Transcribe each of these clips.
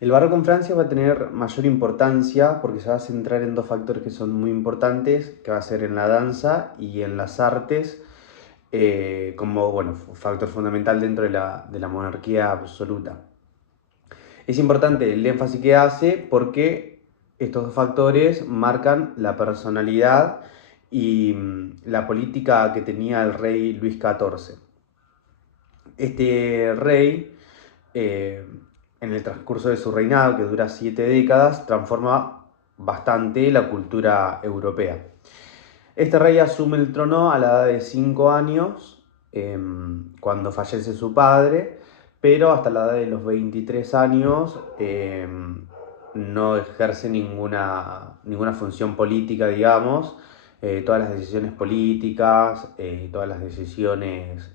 El barroco en Francia va a tener mayor importancia porque se va a centrar en dos factores que son muy importantes, que va a ser en la danza y en las artes, como bueno, factor fundamental dentro de la monarquía absoluta. Es importante el énfasis que hace porque estos dos factores marcan la personalidad y la política que tenía el rey Luis XIV. Este rey, eh, en el transcurso de su reinado, que dura 7 décadas, transforma bastante la cultura europea. Este rey asume el trono a la edad de 5 años, cuando fallece su padre, pero hasta la edad de los 23 años no ejerce ninguna función política, digamos. Todas las decisiones políticas, todas las decisiones,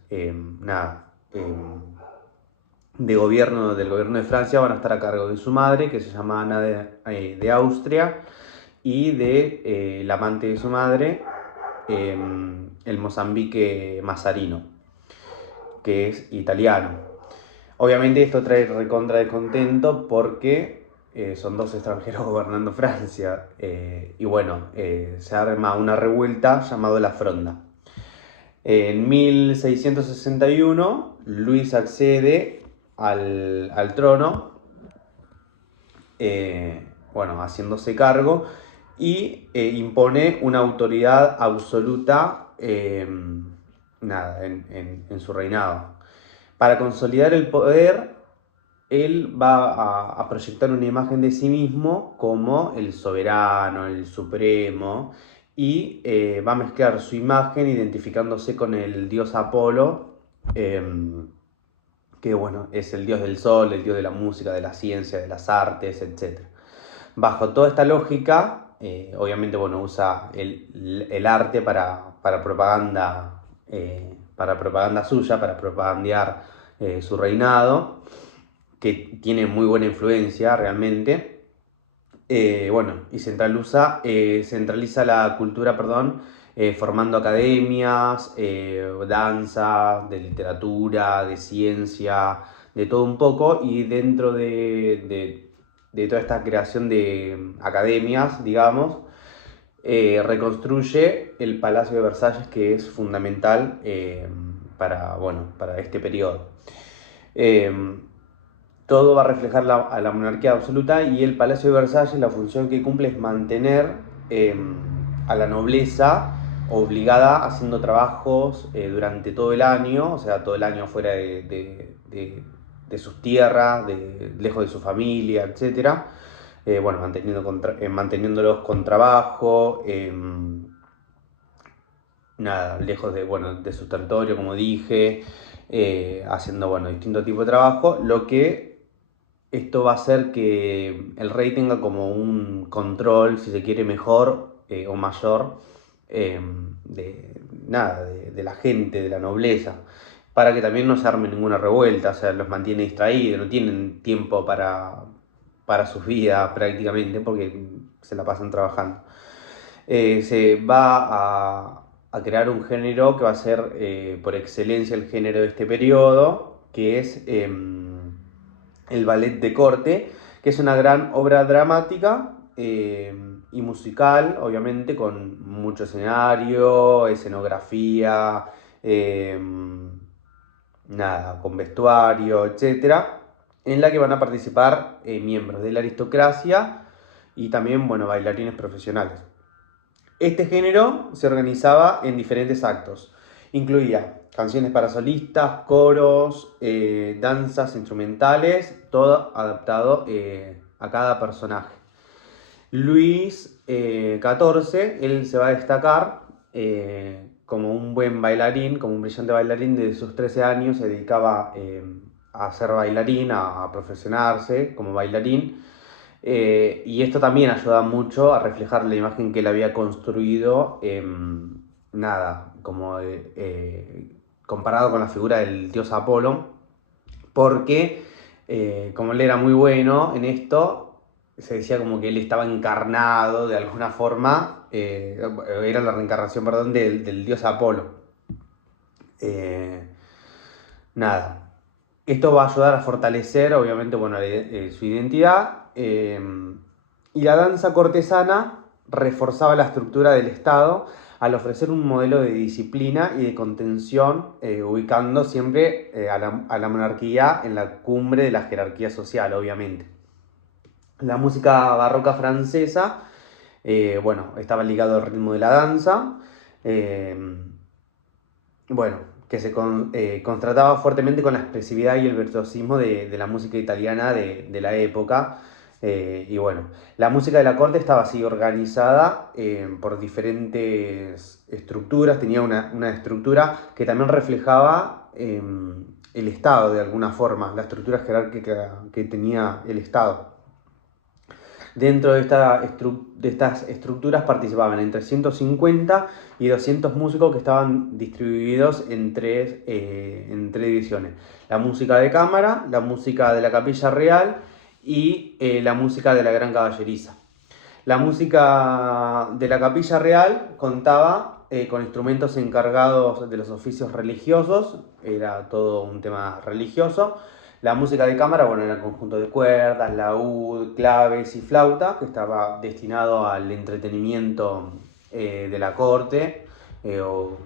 del gobierno de Francia van a estar a cargo de su madre, que se llama Ana de Austria, y de la amante de su madre, el Mozambique Mazarino, que es italiano. Obviamente esto trae recontra descontento porque son dos extranjeros gobernando Francia, y bueno, se arma una revuelta llamada la Fronda. En 1661 Luis accede al trono, bueno, haciéndose cargo y impone una autoridad absoluta, en su reinado. Para consolidar el poder, él va a proyectar una imagen de sí mismo como el soberano, el supremo, y va a mezclar su imagen identificándose con el dios Apolo, que bueno, es el dios del sol, el dios de la música, de la ciencia, de las artes, etc. Bajo toda esta lógica, obviamente bueno, usa el arte para propaganda suya, para propagandear su reinado, que tiene muy buena influencia realmente. Bueno, y centraliza la cultura, perdón, formando academias, danza, de literatura, de ciencia, de todo un poco, y dentro de toda esta creación de academias, digamos, reconstruye el Palacio de Versalles, que es fundamental, para este periodo. Eh, Todo va a reflejar a la monarquía absoluta, y el Palacio de Versalles, la función que cumple es mantener eh, a la nobleza obligada haciendo trabajos durante todo el año, o sea, todo el año fuera de sus tierras, lejos de su familia, etc. Bueno, manteniéndolos con trabajo, lejos de su territorio, como dije, haciendo distintos tipos de trabajo, lo que esto va a hacer que el rey tenga como un control, si se quiere, mejor o mayor, eh, de la gente, de la nobleza, para que también no se arme ninguna revuelta. O sea, los mantiene distraídos, no tienen tiempo para sus vidas prácticamente, porque se la pasan trabajando. Se va a crear un género que va a ser por excelencia el género de este periodo, que es el ballet de corte, que es una gran obra dramática y musical, obviamente, con mucho escenario, escenografía, eh, con vestuario, etcétera, en la que van a participar miembros de la aristocracia y también, bueno, bailarines profesionales. Este género se organizaba en diferentes actos. Incluía canciones para solistas, coros, danzas instrumentales, todo adaptado a cada personaje. Luis XIV, él se va a destacar como un buen bailarín, como un brillante bailarín. Desde sus 13 años se dedicaba a ser bailarín, a profesionarse como bailarín. Y esto también ayuda mucho a reflejar la imagen que él había construido, como comparado con la figura del dios Apolo, porque como él era muy bueno en esto, se decía como que él estaba encarnado de alguna forma, era la reencarnación, perdón, del dios Apolo. Eh, nada. Esto va a ayudar a fortalecer, obviamente, bueno, su identidad. Y la danza cortesana reforzaba la estructura del Estado al ofrecer un modelo de disciplina y de contención, ubicando siempre a la monarquía en la cumbre de la jerarquía social, obviamente. La música barroca francesa, bueno, estaba ligado al ritmo de la danza. eh, bueno, que se contrastaba fuertemente con la expresividad y el virtuosismo de la música italiana de la época. Y bueno, la música de la corte estaba así organizada por diferentes estructuras, tenía una estructura que también reflejaba el Estado de alguna forma, la estructura jerárquica que tenía el Estado. Dentro de estas estructuras participaban entre 150 y 200 músicos que estaban distribuidos en tres divisiones. La música de cámara, la música de la capilla real y la música de la gran caballeriza. La música de la capilla real contaba con instrumentos encargados de los oficios religiosos, era todo un tema religioso. La música de cámara, bueno, era el conjunto de cuerdas, laúd, claves y flauta, que estaba destinado al entretenimiento de la corte o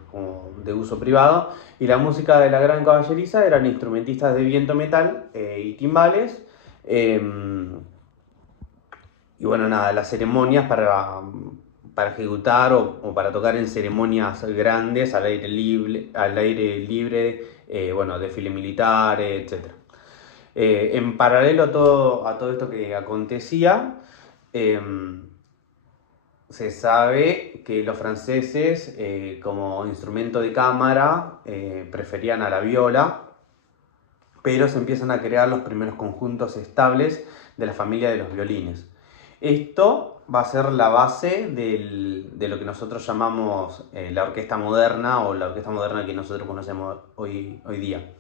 de uso privado. Y la música de la gran caballeriza eran instrumentistas de viento metal y timbales. Y bueno, nada, las ceremonias para ejecutar o para tocar en ceremonias grandes al aire libre, bueno, desfile militar, etc. En paralelo a todo esto que acontecía, eh, se sabe que los franceses, como instrumento de cámara, preferían a la viola, pero se empiezan a crear los primeros conjuntos estables de la familia de los violines. Esto va a ser la base de lo que nosotros llamamos la orquesta moderna o la orquesta moderna que nosotros conocemos hoy día.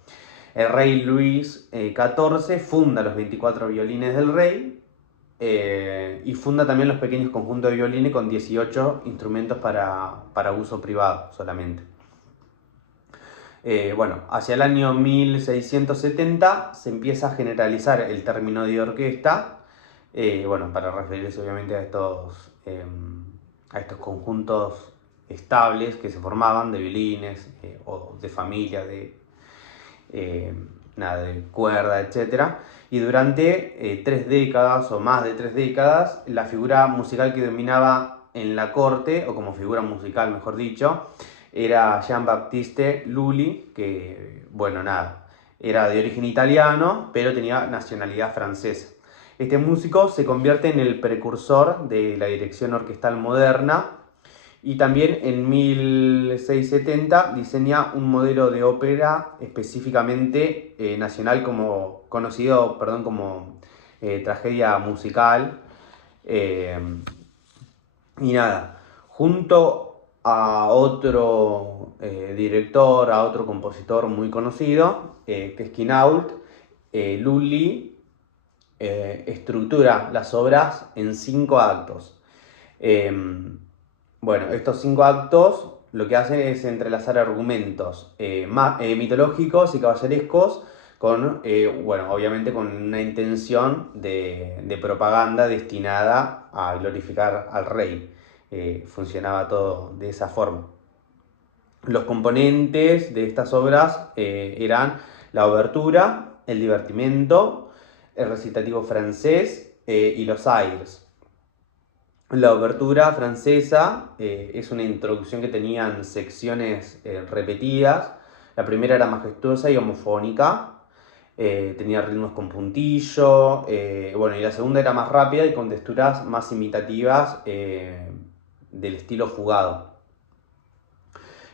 El rey Luis XIV funda los 24 violines del rey y funda también los pequeños conjuntos de violines con 18 instrumentos para uso privado solamente. Bueno, hacia el año 1670 se empieza a generalizar el término de orquesta, bueno, para referirse obviamente a estos conjuntos estables que se formaban de violines o de familia, de cuerda, etc. Y durante 3 décadas o más de 3 décadas, la figura musical que dominaba en la corte, o como figura musical mejor dicho, era Jean-Baptiste Lully, que, bueno, nada, era de origen italiano, pero tenía nacionalidad francesa. Este músico se convierte en el precursor de la dirección orquestal moderna y también en 1670 diseña un modelo de ópera específicamente nacional conocido como tragedia musical. Eh, y nada, junto a otro director, a otro compositor muy conocido, que es Quinault, Lully estructura las obras en 5 actos. Bueno, estos 5 actos lo que hacen es entrelazar argumentos mitológicos y caballerescos con, bueno, obviamente con una intención de propaganda destinada a glorificar al rey. Funcionaba todo de esa forma. Los componentes de estas obras eran la obertura, el divertimento, el recitativo francés y los airs. La obertura francesa es una introducción que tenían secciones repetidas. La primera era majestuosa y homofónica, tenía ritmos con puntillo, bueno, y la segunda era más rápida y con texturas más imitativas del estilo fugado.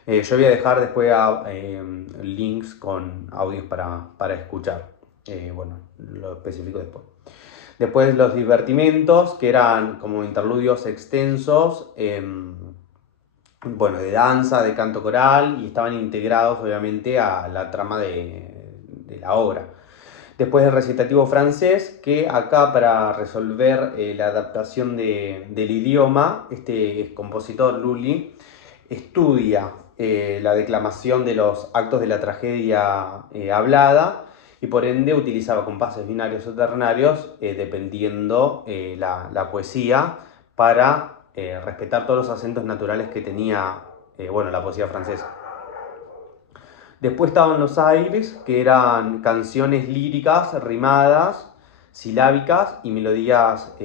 Yo voy a dejar después links con audios para escuchar. Bueno, lo especifico después. Después los divertimentos, que eran como interludios extensos, bueno, de danza, de canto coral, y estaban integrados obviamente a la trama de la obra. Después el recitativo francés, que acá para resolver la adaptación del idioma, este compositor Lully estudia la declamación de los actos de la tragedia hablada y por ende utilizaba compases binarios o ternarios dependiendo la poesía para respetar todos los acentos naturales que tenía la poesía francesa. Después estaban los aires, que eran canciones líricas, rimadas, silábicas y melodías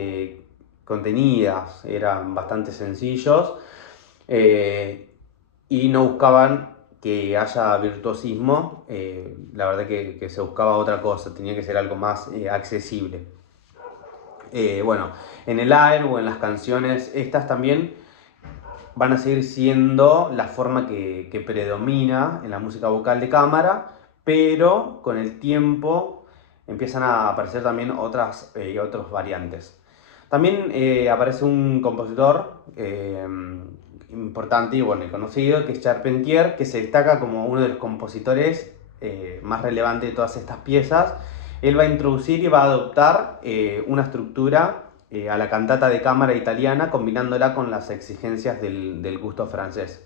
contenidas. Eran bastante sencillos y no buscaban que haya virtuosismo. La verdad que se buscaba otra cosa, tenía que ser algo más accesible. En el aire o en las canciones estas también van a seguir siendo la forma que predomina en la música vocal de cámara, pero con el tiempo empiezan a aparecer también otras variantes. También aparece un compositor importante y conocido, que es Charpentier, que se destaca como uno de los compositores más relevantes de todas estas piezas. Él va a introducir y va a adoptar una estructura a la cantata de cámara italiana, combinándola con las exigencias del gusto francés.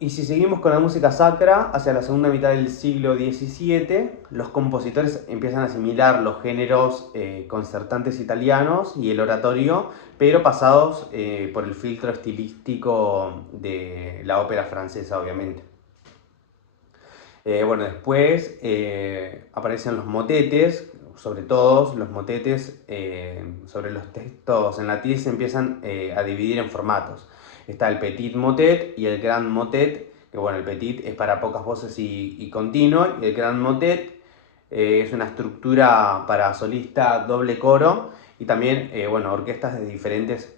Y si seguimos con la música sacra, hacia la segunda mitad del siglo XVII, los compositores empiezan a asimilar los géneros concertantes italianos y el oratorio, pero pasados por el filtro estilístico de la ópera francesa, obviamente. Después aparecen los motetes, sobre todo los motetes sobre los textos en latín se empiezan a dividir en formatos. Está el petit motet y el grand motet, que el petit es para pocas voces y continuo, y el grand motet es una estructura para solista doble coro y también orquestas de diferentes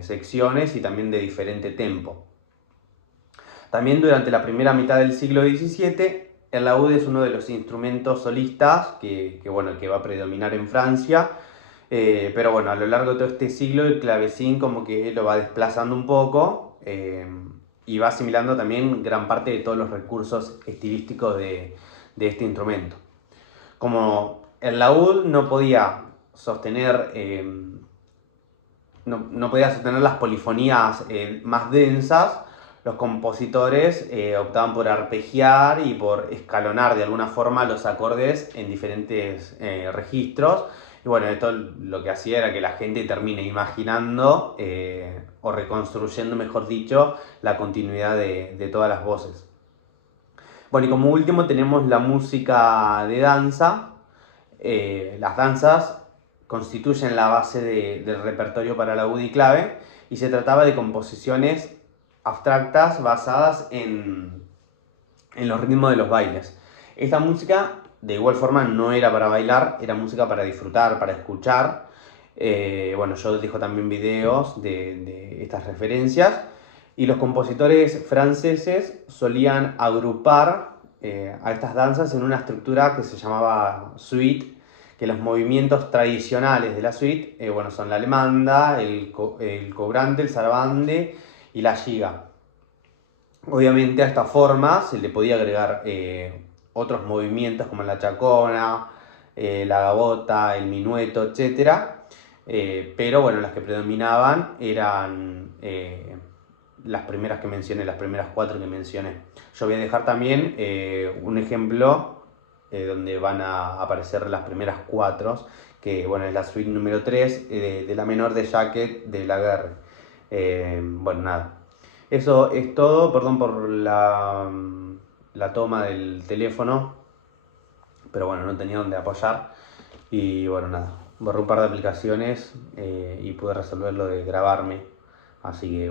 secciones y también de diferente tempo. También durante la primera mitad del siglo XVII, el laúd es uno de los instrumentos solistas que va a predominar en Francia, pero a lo largo de todo este siglo el clavecín como que lo va desplazando un poco y va asimilando también gran parte de todos los recursos estilísticos de este instrumento. Como el laúd no podía sostener las polifonías más densas, los compositores optaban por arpegiar y por escalonar de alguna forma los acordes en diferentes registros. Y esto lo que hacía era que la gente termine imaginando o reconstruyendo, mejor dicho, la continuidad de todas las voces. Y como último tenemos la música de danza. Las danzas constituyen la base del repertorio para laúd y clave y se trataba de composiciones abstractas basadas en los ritmos de los bailes. Esta música de igual forma no era para bailar, era música para disfrutar, para escuchar. Yo dejo también videos de estas referencias y los compositores franceses solían agrupar a estas danzas en una estructura que se llamaba suite, que los movimientos tradicionales de la suite son la alemanda, el cobrante, el sarabande y la giga. Obviamente a esta forma se le podía agregar otros movimientos como la chacona, la gavota, el minueto, etc. Pero las que predominaban eran las primeras que mencioné, las primeras 4 que mencioné. Yo voy a dejar también un ejemplo donde van a aparecer las primeras 4, que es la suite número 3 de la menor de Jacquet de Laguerre. Nada. Eso es todo, perdón por la toma del teléfono, pero no tenía dónde apoyar y nada, borré un par de aplicaciones y pude resolver lo de grabarme, así que